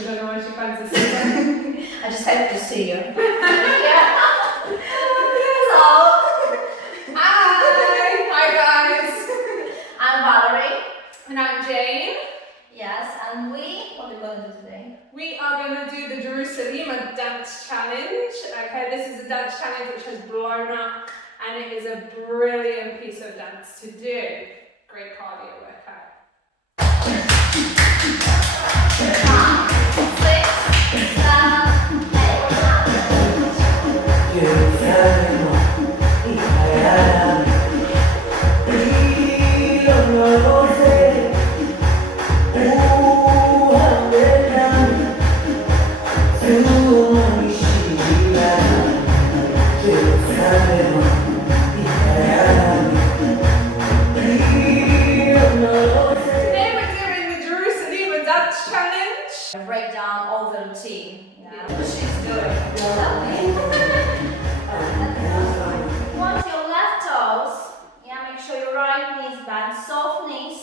I don't know why she finds this so I just hope to see you. Hello. Hi guys. I'm Valerie. And I'm Jane. Yes, and what are we going to do today? We are going to do the JERUSALEMA dance challenge. Okay, this is a dance challenge which has blown up and it is a brilliant piece of dance to do. Great cardio workout. 5, 6, 7, 8. Break down all the routine. She's doing. Want your left toes. Make sure your right knee is bent, soft knees,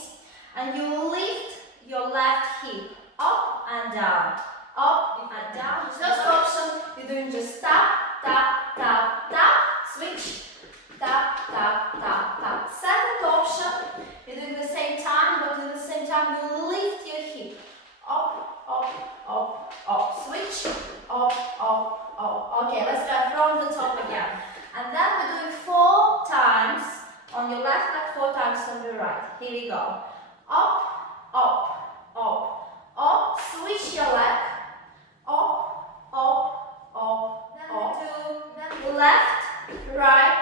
and you lift your left hip up and down, up and down. First option, you're doing just tap, tap, tap, tap, switch, tap, tap, tap, tap. Second option, you're doing the same time, but at the same time you lift your hip up, up, up, up, switch, up, up, up. Okay, let's go from the top again. And then we're doing 4 times on your left leg, 4 times on your right. Here we go. Up, up, up, up. Switch your leg. Up, up, up, then up. We do left, right,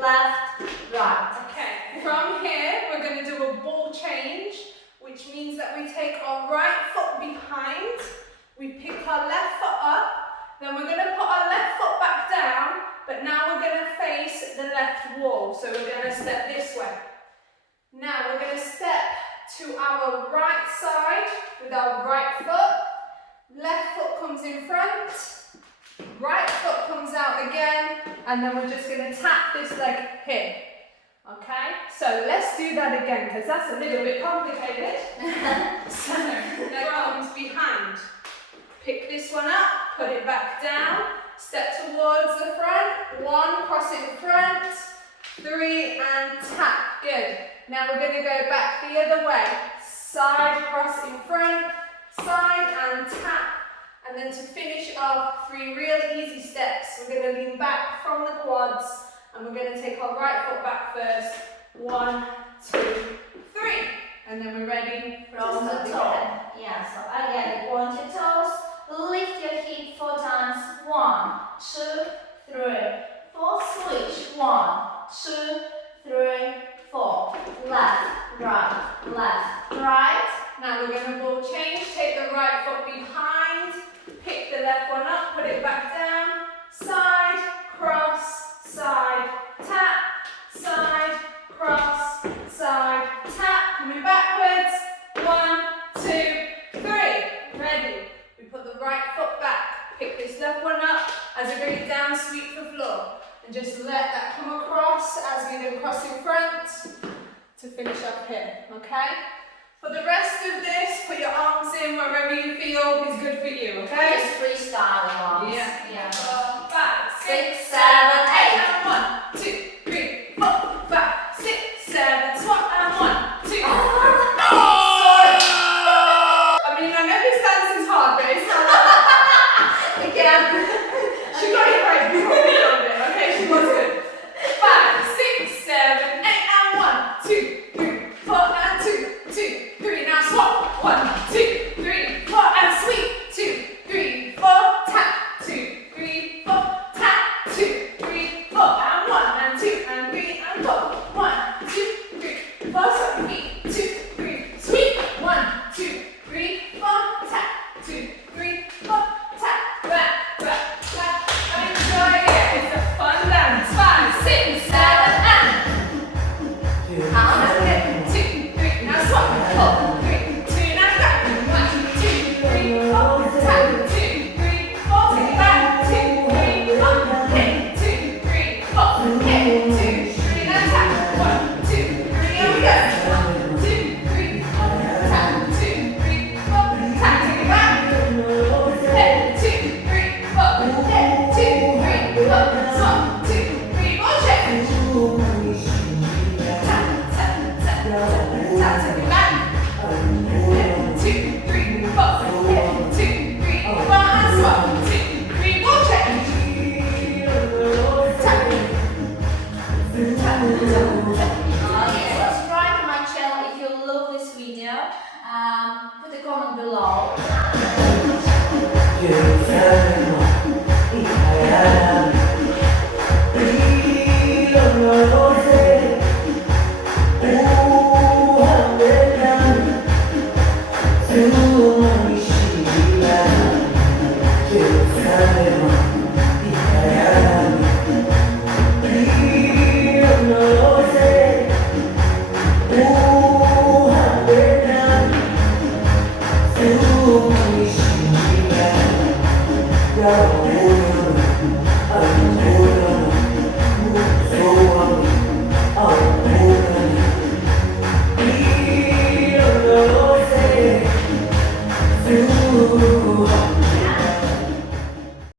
left, right. Okay, from here we're going to do a ball change, which means that we take our right foot behind, we pick our left foot up, then we're going to put our left foot back down, but now we're going to face the left wall. So we're going to step this way. Now we're going to step to our right side with our right foot. Left foot comes in front. Right foot comes out again. And then we're just going to tap this leg here. Okay? So let's do that again because that's a little bit complicated. So leg comes behind. Pick this one up, put it back down. Step towards the front, 1, cross in front, 3 and tap, good. Now we're going to go back the other way, side, cross in front, side and tap. And then to finish off, 3 real easy steps, we're going to lean back from the quads and we're going to take our right foot back first, 1, 2, 3. And then we're ready From the top. Yeah, so again, point your toes. Lift your hip 4 times. 1, 2, 3, 4. Switch. 1, 2, 3, 4. Left, right, left, right. Now we're going to ball change. Take the right foot behind. Pick the left one up. Put it back down. Side, cross, side, tap. Side, cross, side, tap. Coming backwards. 1, 2, 3. Ready. Put the right foot back, pick this left one up, as we bring it down, sweep the floor. And just let that come across as we then cross in front to finish up here, okay? For the rest of this, put your arms in wherever you feel